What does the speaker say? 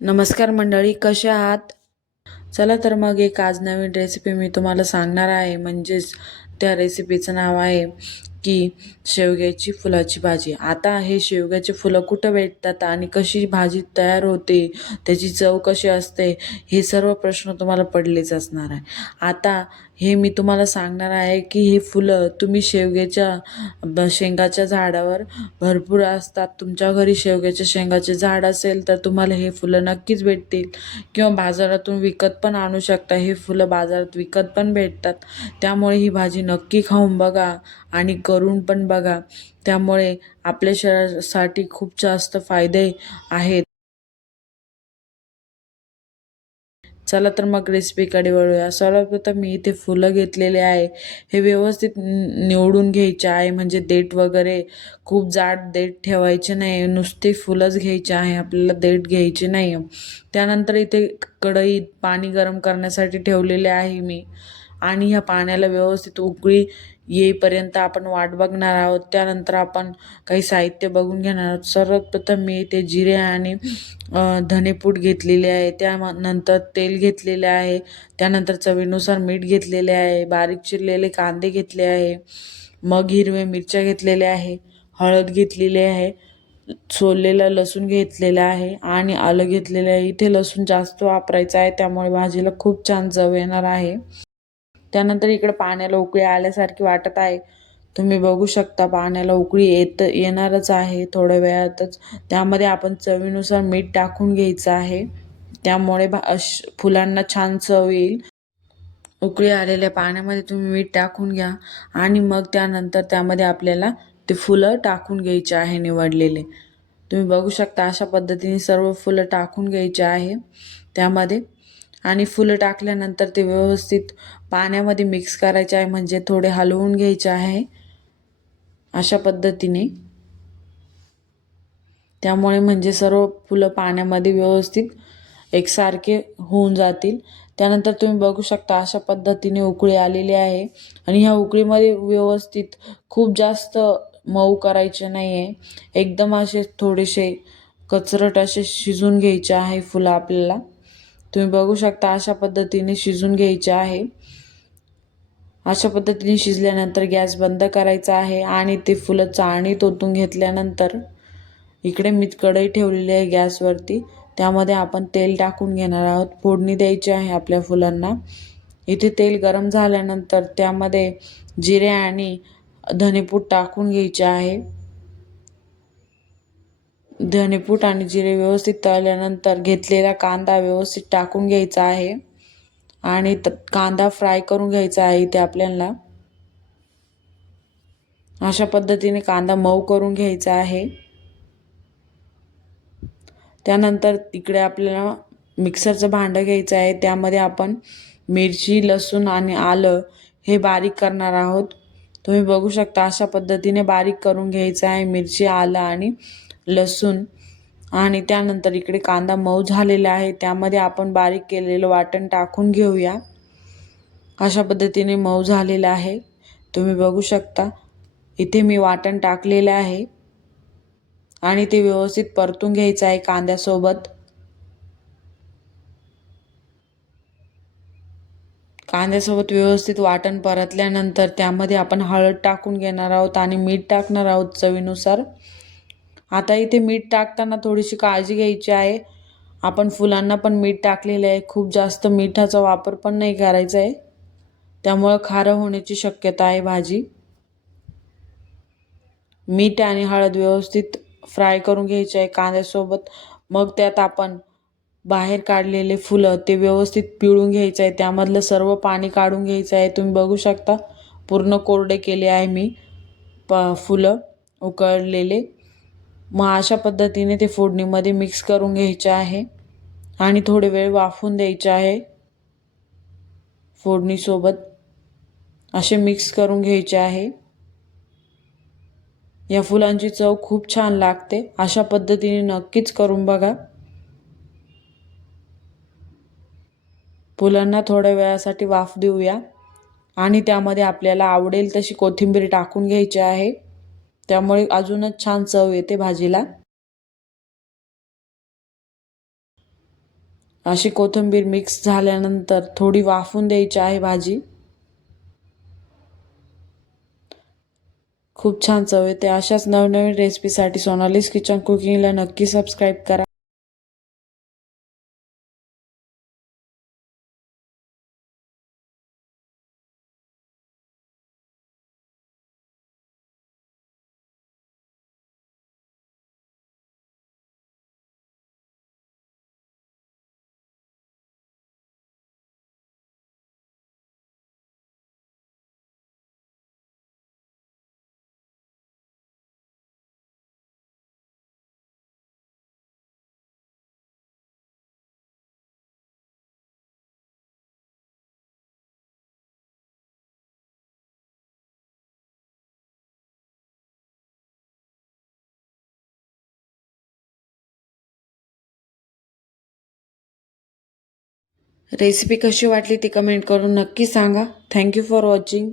नमस्कार मंडळी कसे आहात? चला तर मग एक आज नवीन रेसिपी मी तुम्हाला सांगणार आहे. म्हणजेच त्या रेसिपीचं नाव आहे की शेवग्याची फुलाची भाजी. आता हे शेवग्याची फुलं कुठं भेटतात आणि कशी भाजी तयार होते त्याची चव कशी असते हे सर्व प्रश्न तुम्हाला पडलेच असणार आहे. आता हे मी तुम्हाला सांगणार आहे की हे फुलं तुम्ही शेवग्याच्या शेंगाच्या झाडावर भरपूर असतात. तुमच्या घरी शेवग्याच्या शेंगाचे झाड असेल तर तुम्हाला हे फुलं नक्कीच भेटतील. किंवा बाजारातून विकत पण आणू शकता. हे फुलं बाजारात विकत पण भेटतात. त्यामुळे ही भाजी नक्की खाऊन बघा आणि करून पण बघा. त्यामुळे आपल्या शरीरासाठी खूप जास्त फायदे आहेत. चला तर मग रेसिपीकडे वळूया. सर्वप्रथम मी इथे फुलं घेतलेले आहे. हे व्यवस्थित निवडून घ्यायचे आहे. म्हणजे देठ वगैरे खूप जाड देठ ठेवायचे नाही. नुसते फुलंच घ्यायचे आहे. आपल्याला देठ घ्यायचे नाही. त्यानंतर इथे कढईत पाणी गरम करण्यासाठी ठेवलेले आहे मी. आणि ह्या पाण्याला व्यवस्थित उकळी येईपर्यंत आपण वाट बघणार आहोत. त्यानंतर आपण काही साहित्य बघून घेणार आहोत. सर्वप्रथम मी ते जिरे आणि धनेपूट धनेपूड घेतलेले आहे. त्यानंतर तेल घेतलेले आहे. त्यानंतर चवीनुसार मीठ घेतलेले आहे. बारीक चिरलेले कांदे घेतले आहे. मग हिरवे मिरच्या घेतलेल्या आहे. हळद घेतलेली आहे. सोललेलं लसूण घेतलेलं आहे. आणि आलं घेतलेलं आहे. इथे लसूण जास्त वापरायचं आहे. त्यामुळे भाजीला खूप छान चव येणार आहे. त्यानंतर इकडे पाण्याला उकळी आल्यासारखी वाटत आहे. तुम्ही बघू शकता पाण्याला उकळी येत येणारच आहे थोड्या वेळातच. त्यामध्ये आपण चवीनुसार मीठ टाकून घ्यायचं आहे. त्यामुळे भा अश फुलांना छान चव येईल. उकळी आलेल्या पाण्यामध्ये तुम्ही मीठ टाकून घ्या. आणि मग त्यानंतर त्यामध्ये आपल्याला ते फुलं टाकून घ्यायचे आहे निवडलेले. तुम्ही बघू शकता अशा पद्धतीने सर्व फुलं टाकून घ्यायचे आहे. त्यामध्ये आणि फुलं टाकल्यानंतर ते व्यवस्थित पाण्यामध्ये मिक्स करायचे आहे म्हणजे थोडे हलवून घ्यायचे आहे अशा पद्धतीने. त्यामुळे म्हणजे सर्व फुलं पाण्यामध्ये व्यवस्थित एकसारखे होऊन जातील. त्यानंतर तुम्ही बघू शकता अशा पद्धतीने उकळी आलेली आहे. आणि ह्या उकळीमध्ये व्यवस्थित खूप जास्त मऊ करायचे नाही आहे एकदम असे थोडेसे कचरट असे शिजून घ्यायचे आहे फुलं आपल्याला. तुम्ही बघू शकता अशा पद्धतीने शिजून घ्यायचे आहे. अशा पद्धतीने शिजल्यानंतर गॅस बंद करायचा आहे आणि ते फुलं चाळणीत ओतून घेतल्यानंतर इकडे मी कढई ठेवलेली आहे गॅसवरती. त्यामध्ये आपण तेल टाकून घेणार आहोत. फोडणी द्यायची आहे आपल्या फुलांना. इथे तेल गरम झाल्यानंतर त्यामध्ये जिरे आणि धनेपूड टाकून घ्यायचे आहे. धनेपूट आणि जिरे व्यवस्थित तळल्यानंतर घेतलेला कांदा व्यवस्थित टाकून घ्यायचा आहे. आणि त कांदा फ्राय करून घ्यायचा आहे इथे आपल्याला. अशा पद्धतीने कांदा मऊ करून घ्यायचा आहे. त्यानंतर इकडे आपल्याला मिक्सरचं भांडं घ्यायचं आहे. त्यामध्ये आपण मिरची लसूण आणि आलं हे बारीक करणार आहोत. तुम्ही बघू शकता अशा पद्धतीने बारीक करून घ्यायचं आहे मिरची आलं आणि लसूण आणि त्यानंतर इकडे कांदा मऊ झालेला आहे. त्यामध्ये आपण बारीक केलेलं वाटण टाकून घेऊया. अशा पद्धतीने मऊ झालेला आहे. तुम्ही बघू शकता इथे मी वाटण टाकलेलं आहे आणि ते व्यवस्थित परतून घ्यायचं आहे कांद्यासोबत. कांद्यासोबत व्यवस्थित वाटण परतल्यानंतर त्यामध्ये आपण हळद टाकून घेणार आहोत आणि मीठ टाकणार आहोत चवीनुसार. आता इथे मीठ टाकताना थोडीशी काळजी घ्यायची आहे. आपण फुलांना पण मीठ टाकलेलं आहे. खूप जास्त मिठाचा वापर पण नाही करायचा आहे. त्यामुळं खारं होण्याची शक्यता आहे भाजी. मीठ आणि हळद व्यवस्थित फ्राय करून घ्यायचे आहे कांद्यासोबत. मग त्यात आपण बाहेर काढलेले फुलं ते व्यवस्थित पिळून घ्यायचं आहे. त्यामधलं सर्व पाणी काढून घ्यायचं आहे. तुम्ही बघू शकता पूर्ण कोरडे केले आहे मी प फुलं उकळलेले. मग अशा पद्धतीने ते फोडणीमध्ये मिक्स करून घ्यायचे आहे. आणि थोडे वेळ वाफवून द्यायचे आहे. फोडणीसोबत असे मिक्स करून घ्यायचे आहे. या फुलांची चव खूप छान लागते. अशा पद्धतीने नक्कीच करून बघा. फुलांना थोड्या वेळासाठी वाफ देऊया. आणि त्यामध्ये आपल्याला आवडेल तशी कोथिंबीर टाकून घ्यायची आहे. त्यामुळे अजूनच छान चव येते भाजीला. अशी कोथिंबीर मिक्स झाल्यानंतर थोडी वाफून द्यायची आहे भाजी. खूप छान चव येते. अशाच नवनवीन रेसिपीसाठी सोनालीस किचन कुकिंगला नक्की सबस्क्राईब करा. रेसिपी कशी वाटली ती कमेंट करून नक्की सांगा. Thank you for watching